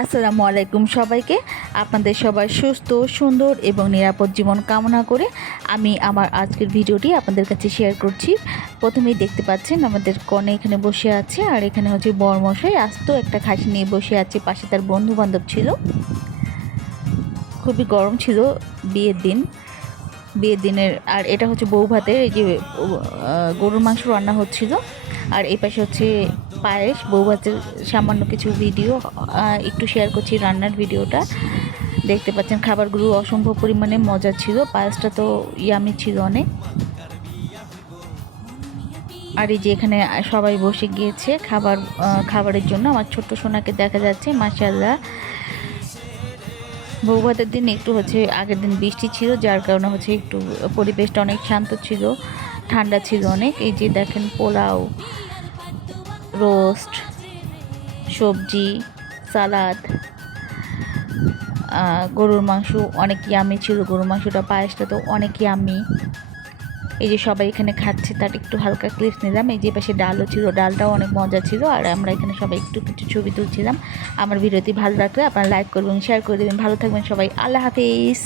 আসসালামু আলাইকুম সবাইকে। আপনাদের সবার সুস্থ, সুন্দর এবং নিরাপদ জীবন কামনা করে আমি আমার আজকের ভিডিওটি আপনাদের কাছে শেয়ার করছি। প্রথমেই দেখতে পাচ্ছেন আমাদের কনে এখানে বসে আছে, আর এখানে হচ্ছে বরমশাই আস্ত একটা খাসি নিয়ে বসে আছে। পাশে তার বন্ধু বান্ধব ছিল। খুবই গরম ছিল বিয়ের দিনের। আর এটা হচ্ছে বউ ভাতের, এই যে গরুর মাংস রান্না হচ্ছিল। আর এই পাশে হচ্ছে পায়েস। বউ ভাতের সামান্য কিছু ভিডিও একটু শেয়ার করছি, রান্নার ভিডিওটা দেখতে পাচ্ছেন। খাবারগুলো অসম্ভব পরিমাণে মজা ছিল, পায়েসটা তো ইয়ামি ছিল অনেক। আর এই যে এখানে সবাই বসে গিয়েছে খাবারের জন্য। আমার ছোট্ট সোনাকে দেখা যাচ্ছে, মাশাআল্লাহ। বউ ভাতের দিন একটু হচ্ছে আগের দিন বৃষ্টি ছিল, যার কারণে হচ্ছে একটু পরিবেশটা অনেক শান্ত ছিল, ঠান্ডা ছিল অনেক। এই যে দেখেন পোলাও, রোস্ট, সবজি, সালাদ, গরুর মাংস অনেক ইয়ামি ছিল। গরুর মাংসটা, পায়েসটা তো অনেক ইয়ামি। এই যে সবাই এখানে খাচ্ছে, তার একটু হালকা ক্লিপস নিলাম। এই যে পাশে ডালও ছিল, ডালটাও অনেক মজা ছিল। আর আমরা এখানে সবাই একটু কিছু ছবি তুলছিলাম। আমার ভিডিওটি ভালো লাগলে আপনারা লাইক করবেন, শেয়ার করে দেবেন। ভালো থাকবেন সবাই, আল্লাহ হাফিজ।